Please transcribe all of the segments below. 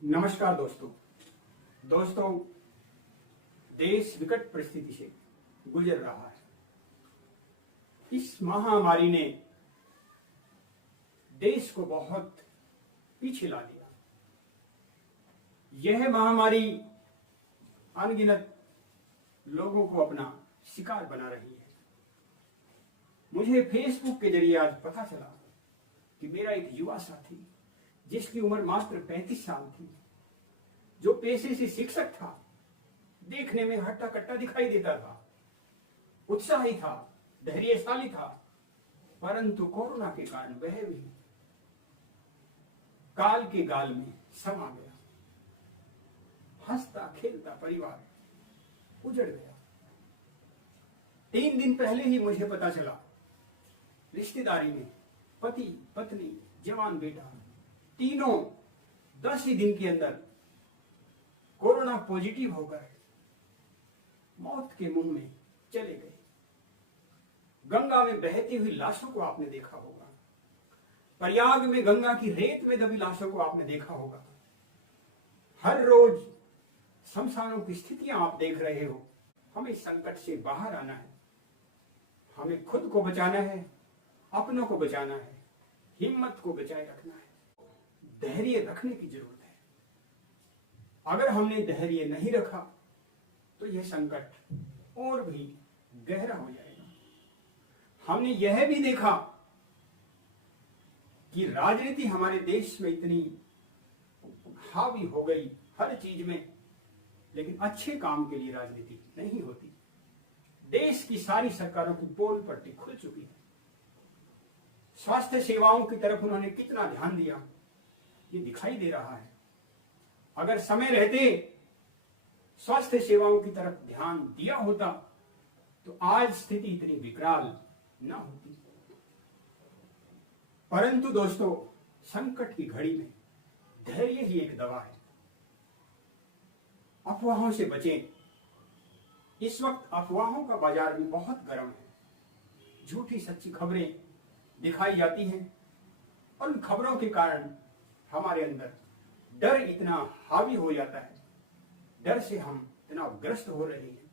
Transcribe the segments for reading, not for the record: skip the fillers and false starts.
नमस्कार दोस्तों, देश विकट परिस्थिति से गुजर रहा है। इस महामारी ने देश को बहुत पीछे ला दिया। यह महामारी अनगिनत लोगों को अपना शिकार बना रही है। मुझे फेसबुक के जरिए आज पता चला कि मेरा एक युवा साथी जिसकी उम्र मात्र 35 साल थी, जो पेशे से शिक्षक था, देखने में हट्टा कट्टा दिखाई देता था, उत्साही था, धैर्यशाली था, परंतु कोरोना के कारण वह भी काल के गाल में समा गया। हंसता खेलता परिवार उजड़ गया। 3 दिन पहले ही मुझे पता चला, रिश्तेदारी में पति पत्नी जवान बेटा तीनों 10 ही दिन के अंदर कोरोना पॉजिटिव होकर मौत के मुंह में चले गए। गंगा में बहती हुई लाशों को आपने देखा होगा, प्रयाग में गंगा की रेत में दबी लाशों को आपने देखा होगा। हर रोज शमशानों की स्थितियां आप देख रहे हो। हमें संकट से बाहर आना है, हमें खुद को बचाना है, अपनों को बचाना है, हिम्मत को बचाए रखना है, धैर्य रखने की जरूरत है। अगर हमने धैर्य नहीं रखा तो यह संकट और भी गहरा हो जाएगा। हमने यह भी देखा कि राजनीति हमारे देश में इतनी हावी हो गई हर चीज में, लेकिन अच्छे काम के लिए राजनीति नहीं होती। देश की सारी सरकारों की पोल पट्टी खुल चुकी है। स्वास्थ्य सेवाओं की तरफ उन्होंने कितना ध्यान दिया ये दिखाई दे रहा है। अगर समय रहते स्वास्थ्य सेवाओं की तरफ ध्यान दिया होता तो आज स्थिति इतनी विकराल न होती। परंतु दोस्तों, संकट की घड़ी में धैर्य ही एक दवा है। अफवाहों से बचें। इस वक्त अफवाहों का बाजार भी बहुत गर्म है। झूठी सच्ची खबरें दिखाई जाती हैं और उन खबरों के कारण हमारे अंदर डर इतना हावी हो जाता है, डर से हम तनावग्रस्त हो रहे हैं।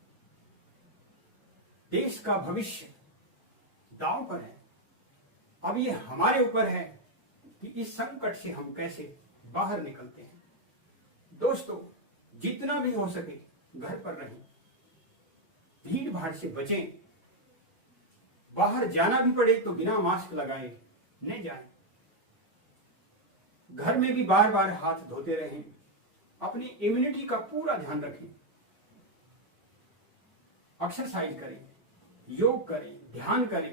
देश का भविष्य दांव पर है। अब ये हमारे ऊपर है कि इस संकट से हम कैसे बाहर निकलते हैं। दोस्तों, जितना भी हो सके घर पर रहें, भीड़ भाड़ से बचें। बाहर जाना भी पड़े तो बिना मास्क लगाए न जाएं। घर में भी बार बार हाथ धोते रहें। अपनी इम्यूनिटी का पूरा ध्यान रखें। एक्सरसाइज करें, योग करें, ध्यान करें।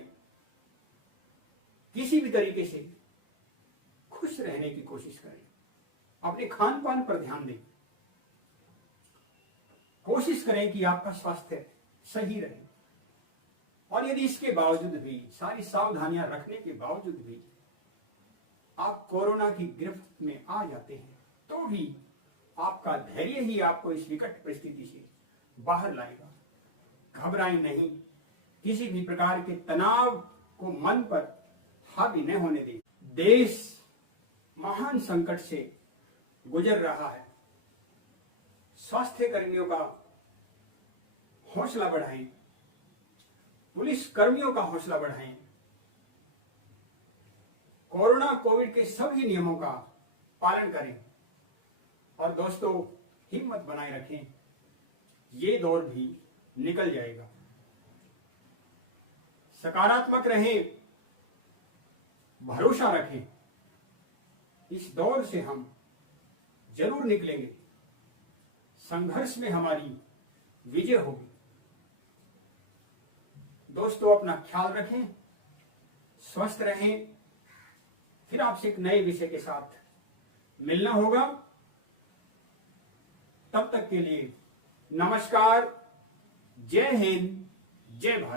किसी भी तरीके से खुश रहने की कोशिश करें। अपने खान पान पर ध्यान दें। कोशिश करें कि आपका स्वास्थ्य सही रहे। और यदि इसके बावजूद भी, सारी सावधानियां रखने के बावजूद भी आप कोरोना की गिरफ्त में आ जाते हैं, तो भी आपका धैर्य ही आपको इस विकट परिस्थिति से बाहर लाएगा। घबराएं नहीं। किसी भी प्रकार के तनाव को मन पर हावी न होने दें। देश महान संकट से गुजर रहा है। स्वास्थ्य कर्मियों का हौसला बढ़ाएं, पुलिस कर्मियों का हौसला बढ़ाएं। कोरोना कोविड के सभी नियमों का पालन करें और दोस्तों, हिम्मत बनाए रखें। ये दौर भी निकल जाएगा। सकारात्मक रहें, भरोसा रखें। इस दौर से हम जरूर निकलेंगे। संघर्ष में हमारी विजय होगी। दोस्तों, अपना ख्याल रखें, स्वस्थ रहें। फिर आपसे एक नए विषय के साथ मिलना होगा। तब तक के लिए नमस्कार। जय हिंद, जय भारत।